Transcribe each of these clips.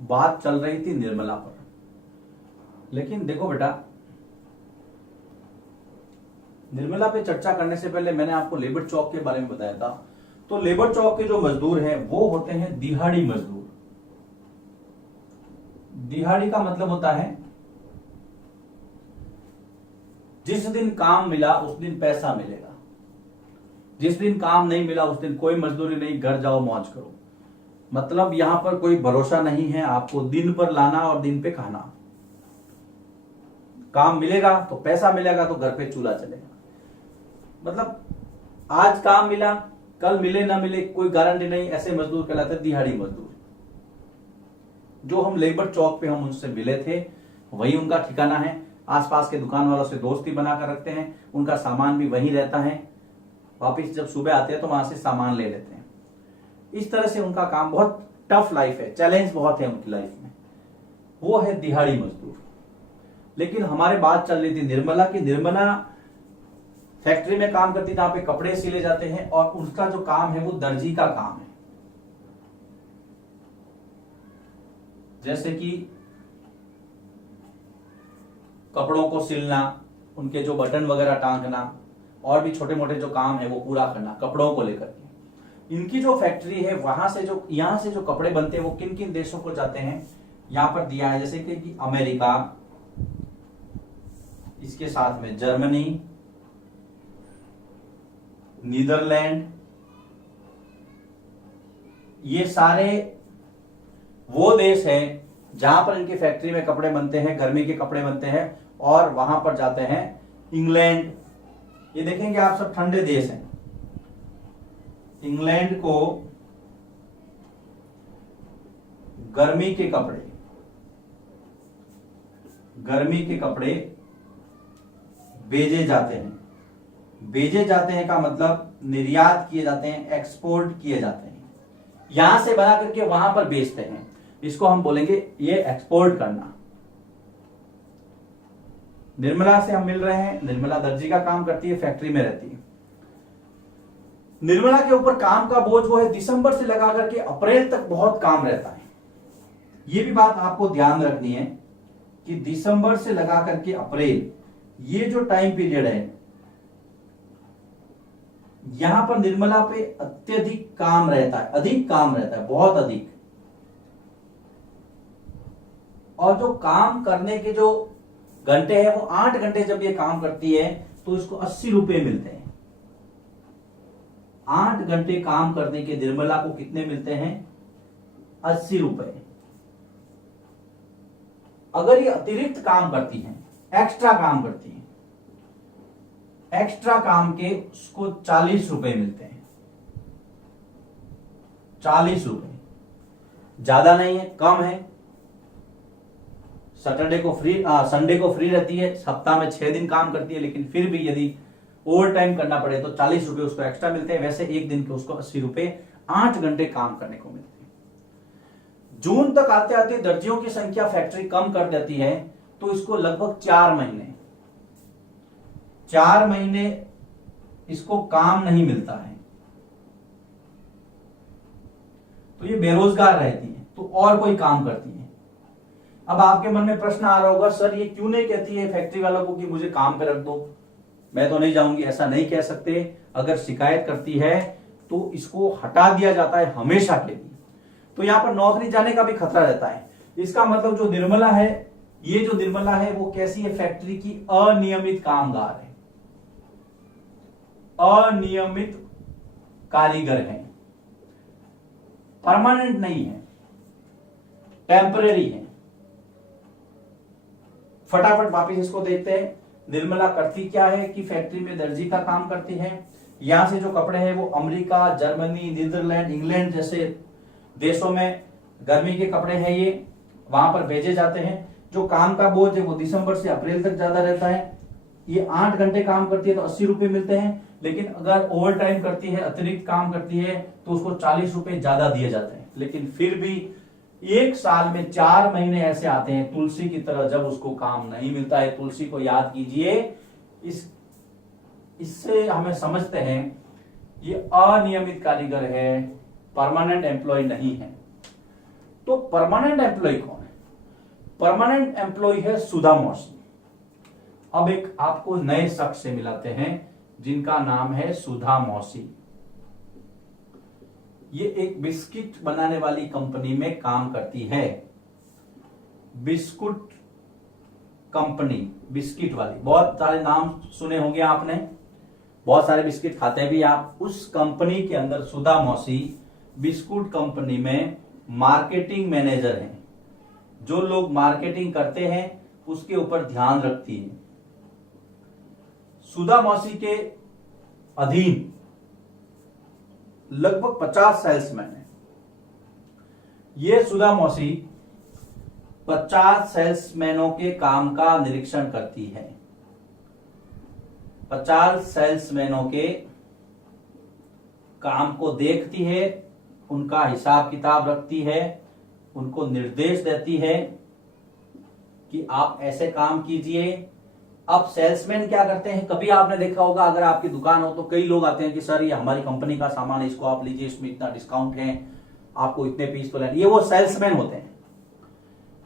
बात चल रही थी निर्मला पर। लेकिन देखो बेटा, निर्मला पे चर्चा करने से पहले मैंने आपको लेबर चौक के बारे में बताया था। तो लेबर चौक के जो मजदूर हैं वो होते हैं दिहाड़ी मजदूर। दिहाड़ी का मतलब होता है जिस दिन काम मिला उस दिन पैसा मिलेगा, जिस दिन काम नहीं मिला उस दिन कोई मजदूरी नहीं, घर जाओ मौज करो। मतलब यहां पर कोई भरोसा नहीं है, आपको दिन पर लाना और दिन पे खाना। काम मिलेगा तो पैसा मिलेगा तो घर पे चूल्हा चलेगा। मतलब आज काम मिला कल मिले ना मिले कोई गारंटी नहीं, ऐसे मजदूर कहलाते हैं दिहाड़ी मजदूर। जो हम लेबर चौक पे हम उनसे मिले थे वही उनका ठिकाना है। आसपास के दुकान वालों से दोस्ती बनाकर रखते हैं, उनका सामान भी वहीं रहता है। वापिस जब सुबह आते हैं तो वहां से सामान ले लेते हैं। इस तरह से उनका काम, बहुत टफ लाइफ है, चैलेंज बहुत है उनकी लाइफ में। वो है दिहाड़ी मजदूर। लेकिन हमारे बात चल रही थी निर्मला की। निर्मला फैक्ट्री में काम करती, जहां पे कपड़े सिले जाते हैं, और उसका जो काम है वो दर्जी का काम है। जैसे कि कपड़ों को सिलना, उनके जो बटन वगैरह टांगना, और भी छोटे मोटे जो काम है वो पूरा करना कपड़ों को लेकर के। इनकी जो फैक्ट्री है वहां से जो यहां से जो कपड़े बनते हैं वो किन किन देशों को जाते हैं यहां पर दिया है। जैसे कि अमेरिका, इसके साथ में जर्मनी, नीदरलैंड, ये सारे वो देश हैं जहां पर इनकी फैक्ट्री में कपड़े बनते हैं, गर्मी के कपड़े बनते हैं, और वहां पर जाते हैं इंग्लैंड। ये देखेंगे आप सब ठंडे देश हैं। इंग्लैंड को गर्मी के कपड़े भेजे जाते हैं। भेजे जाते हैं का मतलब निर्यात किए जाते हैं, एक्सपोर्ट किए जाते हैं। यहां से बना करके वहां पर बेचते हैं। इसको हम बोलेंगे ये एक्सपोर्ट करना। निर्मला से हम मिल रहे हैं। निर्मला दर्जी का काम करती है, फैक्ट्री में रहती है। निर्मला के ऊपर काम का बोझ वो है दिसंबर से लगा करके अप्रैल तक बहुत काम रहता है। ये भी बात आपको ध्यान रखनी है कि दिसंबर से लगा करके अप्रैल, ये जो टाइम पीरियड है, यहां पर निर्मला पे अत्यधिक काम रहता है, अधिक काम रहता है, बहुत अधिक। और जो काम करने के जो घंटे हैं वो 8 घंटे जब ये काम करती है तो इसको 80 रुपए मिलते हैं। 8 घंटे काम करने के निर्मला को कितने मिलते हैं? 80 रुपए। अगर ये अतिरिक्त काम करती हैं, एक्स्ट्रा काम करती हैं, एक्स्ट्रा काम के उसको 40 रुपए मिलते हैं। 40 रुपए ज्यादा नहीं है, कम है। सैटरडे को फ्री, संडे को फ्री रहती है, सप्ताह में 6 दिन काम करती है, लेकिन फिर भी यदि ओवर टाइम करना पड़े तो 40 रुपए उसको एक्स्ट्रा मिलते हैं। वैसे एक दिन के उसको 80 रुपए 8 घंटे काम करने को मिलते हैं। जून तक आते आते दर्जियों की संख्या फैक्ट्री कम कर देती है, तो इसको लगभग 4 महीने इसको काम नहीं मिलता है, तो ये बेरोजगार रहती है, तो और कोई काम करती है। अब आपके मन में प्रश्न आ रहा होगा, सर ये क्यों नहीं कहती है फैक्ट्री वालों को कि मुझे काम पे रख दो, मैं तो नहीं जाऊंगी। ऐसा नहीं कह सकते। अगर शिकायत करती है तो इसको हटा दिया जाता है हमेशा के लिए। तो यहां पर नौकरी जाने का भी खतरा रहता है। इसका मतलब जो निर्मला है, ये जो निर्मला है वो कैसी है? फैक्ट्री की अनियमित कामगार है, अनियमित कारीगर है, परमानेंट नहीं है, टेम्परेरी है। फटाफट वापिस इसको देखते हैं। निर्मला करती क्या है कि फैक्ट्री में दर्जी का काम करती है। यहां से जो कपड़े हैं वो अमेरिका, जर्मनी, नीदरलैंड, इंग्लैंड जैसे देशों में गर्मी के कपड़े हैं, ये वहां पर भेजे जाते हैं। जो काम का बोझ है वो दिसंबर से अप्रैल तक ज्यादा रहता है। ये 8 घंटे काम करती है तो 80 रुपए मिलते हैं, लेकिन अगर ओवर टाइम करती है, अतिरिक्त काम करती है, तो उसको 40 रुपए ज्यादा दिए जाते हैं। लेकिन फिर भी एक साल में 4 महीने ऐसे आते हैं तुलसी की तरह जब उसको काम नहीं मिलता है। तुलसी को याद कीजिए। इससे हमें समझते हैं ये अनियमित कारीगर है, परमानेंट एम्प्लॉय नहीं है। तो परमानेंट एम्प्लॉय कौन है? परमानेंट एम्प्लॉय है सुधा मौसी। अब एक आपको नए शख्स से मिलाते हैं जिनका नाम है सुधा मौसी। ये एक बिस्किट बनाने वाली कंपनी में काम करती है। बिस्कुट कंपनी, बिस्किट वाली, बहुत सारे नाम सुने होंगे आपने, बहुत सारे बिस्किट खाते भी आप। उस कंपनी के अंदर सुधा मौसी बिस्कुट कंपनी में मार्केटिंग मैनेजर हैं। जो लोग मार्केटिंग करते हैं उसके ऊपर ध्यान रखती है। सुधा मौसी के अधीन लगभग 50 सेल्समैन है। ये सुधा मौसी 50 सेल्समैनों के काम का निरीक्षण करती है। 50 सेल्समैनों के काम को देखती है, उनका हिसाब किताब रखती है, उनको निर्देश देती है कि आप ऐसे काम कीजिए। अब सेल्समैन क्या करते हैं, कभी आपने देखा होगा अगर आपकी दुकान हो तो कई लोग आते हैं कि सर ये हमारी कंपनी का सामान है, इसको आप लीजिए, इसमें इतना डिस्काउंट है, आपको इतने पीस तो लेने। ये वो सेल्समैन होते हैं।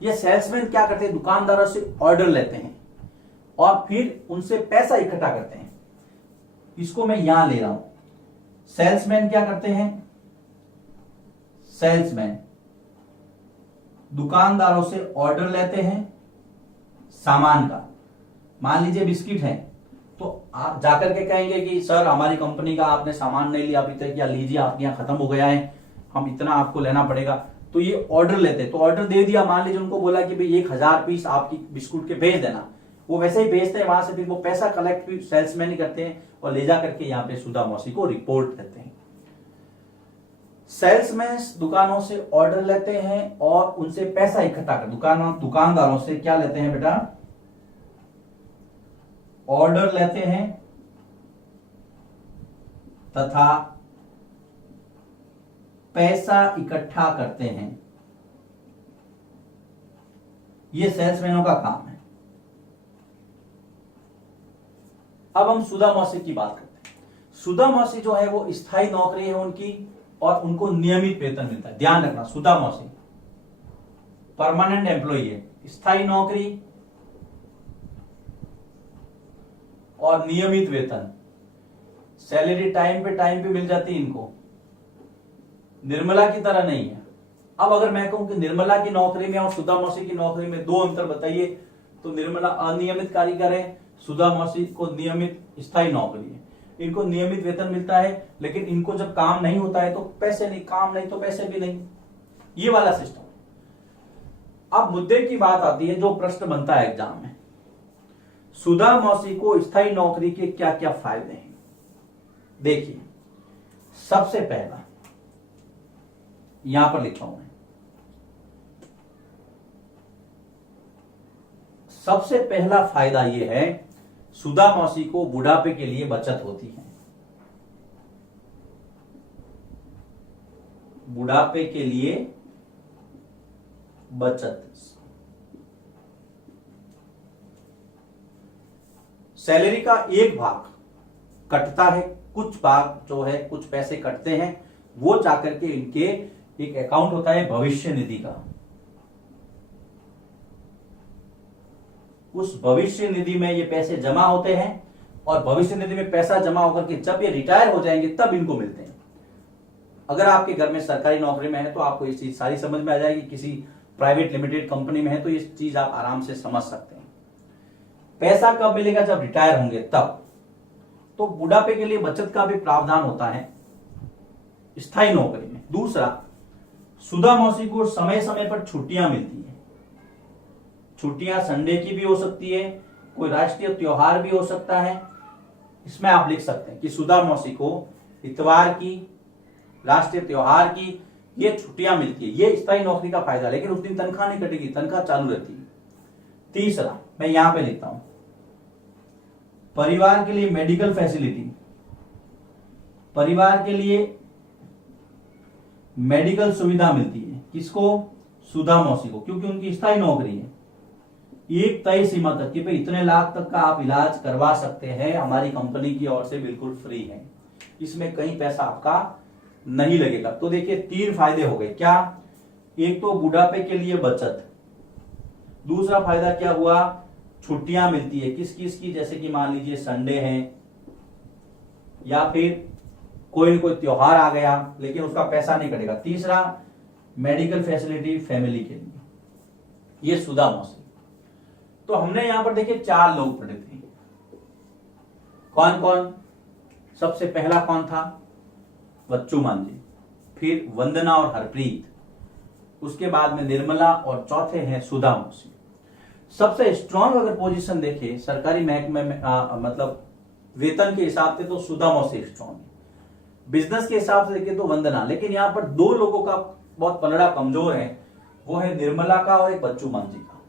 ये सेल्समैन क्या करते हैं, दुकानदारों से ऑर्डर लेते हैं और फिर उनसे पैसा इकट्ठा करते हैं। इसको मैं यहां ले रहा हूं। सेल्समैन क्या करते हैं, सेल्समैन दुकानदारों से ऑर्डर लेते हैं सामान का। मान लीजिए बिस्किट है तो आप जाकर के कहेंगे कि सर हमारी कंपनी का आपने सामान नहीं लिया अभी तक, या लीजिए आपके यहाँ खत्म हो गया है, हम इतना आपको लेना पड़ेगा। तो ये ऑर्डर लेते हैं, तो ऑर्डर दे दिया, मान लीजिए उनको बोला कि भाई 1000 पीस आपकी बिस्कुट के भेज देना, वो वैसे ही भेजते हैं। वहां से फिर वो पैसा कलेक्ट भी सेल्समैन ही करते हैं और ले जा करके यहाँ पे सुधा मौसी को रिपोर्ट देते हैं। सेल्समैन दुकानों से ऑर्डर लेते हैं और उनसे पैसा इकट्ठा कर, दुकानदारों से क्या लेते हैं बेटा, ऑर्डर लेते हैं तथा पैसा इकट्ठा करते हैं। यह सेल्समैनों का काम है। अब हम सुधा मौसी की बात करते हैं। सुधा मौसी जो है वो स्थायी नौकरी है उनकी और उनको नियमित वेतन मिलता है। ध्यान रखना, सुधा मौसी परमानेंट एम्प्लॉई है, स्थायी नौकरी और नियमित वेतन। सैलरी टाइम पे मिल जाती है इनको, निर्मला की तरह नहीं है। अब अगर मैं कहूं कि निर्मला की नौकरी में और सुधा मौसी की नौकरी में दो अंतर बताइए, तो निर्मला अनियमित कारीगर है, सुधा मौसी को नियमित स्थायी नौकरी है। इनको नियमित वेतन मिलता है, लेकिन इनको जब काम नहीं होता है तो पैसे नहीं, काम नहीं तो पैसे भी नहीं, ये वाला सिस्टम। अब मुद्दे की बात आती है, जो प्रश्न बनता है एग्जाम में, सुधा मौसी को स्थायी नौकरी के क्या क्या फायदे हैं। देखिए, सबसे पहला यहां पर लिखा हूं मैं, सबसे पहला फायदा यह है, सुधा मौसी को बुढ़ापे के लिए बचत होती है। बुढ़ापे के लिए बचत। सैलरी का एक भाग कटता है, कुछ भाग जो है, कुछ पैसे कटते हैं, वो जाकर के इनके एक अकाउंट होता है भविष्य निधि का। उस भविष्य निधि में ये पैसे जमा होते हैं और भविष्य निधि में पैसा जमा होकर के जब ये रिटायर हो जाएंगे तब इनको मिलते हैं। अगर आपके घर में सरकारी नौकरी में है तो आपको ये चीज सारी समझ में आ जाएगी, किसी प्राइवेट लिमिटेड कंपनी में है तो ये चीज आप आराम से समझ सकते हैं। पैसा कब मिलेगा, जब रिटायर होंगे तब। तो बुढ़ापे के लिए बचत का भी प्रावधान होता है स्थायी नौकरी में। दूसरा, सुधा मौसी को समय समय पर छुट्टियां मिलती है। छुट्टियां संडे की भी हो सकती है, कोई राष्ट्रीय त्योहार भी हो सकता है। इसमें आप लिख सकते हैं कि सुधा मौसी को इतवार की, राष्ट्रीय त्योहार की ये छुट्टियां मिलती है। ये स्थायी नौकरी का फायदा, लेकिन उस दिन तनख्वाह नहीं कटेगी, तनख्वाह चालू रहती है। तीसरा, मैं यहां पे लिखता हूं, परिवार के लिए मेडिकल फैसिलिटी। परिवार के लिए मेडिकल सुविधा मिलती है। किसको, सुधा मौसी को, क्योंकि उनकी स्थायी नौकरी है। एक तय सीमा तक कि भाई इतने लाख तक का आप इलाज करवा सकते हैं, हमारी कंपनी की ओर से बिल्कुल फ्री है, इसमें कहीं पैसा आपका नहीं लगेगा। तो देखिए 3 फायदे हो गए। क्या, एक तो बुढ़ापे के लिए बचत, दूसरा फायदा क्या हुआ, छुट्टियां मिलती है किस किस की, जैसे कि मान लीजिए संडे है या फिर कोई कोई त्योहार आ गया लेकिन उसका पैसा नहीं कटेगा। तीसरा मेडिकल फैसिलिटी फैमिली के लिए, ये सुधा मौसी। तो हमने यहां पर देखिए 4 लोग पढ़े थे, कौन कौन, सबसे पहला कौन था, बच्चू मान जी, फिर वंदना और हरप्रीत, उसके बाद में निर्मला और चौथे हैं सुधा मौसी। सबसे स्ट्रॉन्ग अगर पोजीशन देखे सरकारी महकमे में मतलब वेतन के हिसाब से तो सुधा मौसी स्ट्रॉन्ग है, बिजनेस के हिसाब से देखे तो वंदना, लेकिन यहां पर 2 लोगों का बहुत पलड़ा कमजोर है, वो है निर्मला का और एक बच्चू मान जी का।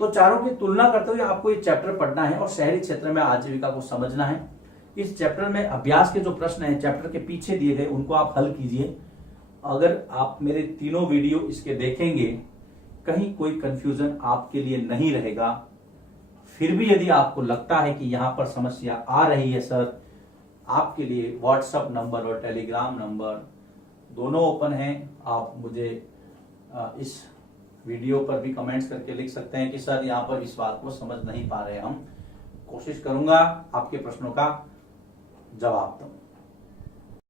तो चारों की तुलना करते हुए आपको ये चैप्टर पढ़ना है और शहरी क्षेत्र में आजीविका को समझना है। इस चैप्टर में अभ्यास के जो प्रश्न हैं चैप्टर के पीछे दिए गए उनको आप हल कीजिए। अगर आप मेरे तीनों वीडियो इसके देखेंगे कहीं कोई कंफ्यूजन आपके लिए नहीं रहेगा। फिर भी यदि आपको लगता है कि यहां पर समस्या आ रही है सर, आपके लिए व्हाट्सएप नंबर और टेलीग्राम नंबर दोनों ओपन हैं। आप मुझे इस वीडियो पर भी कमेंट्स करके लिख सकते हैं कि सर यहाँ पर इस बात को समझ नहीं पा रहे हम। कोशिश करूंगा आपके प्रश्नों का जवाब दूं।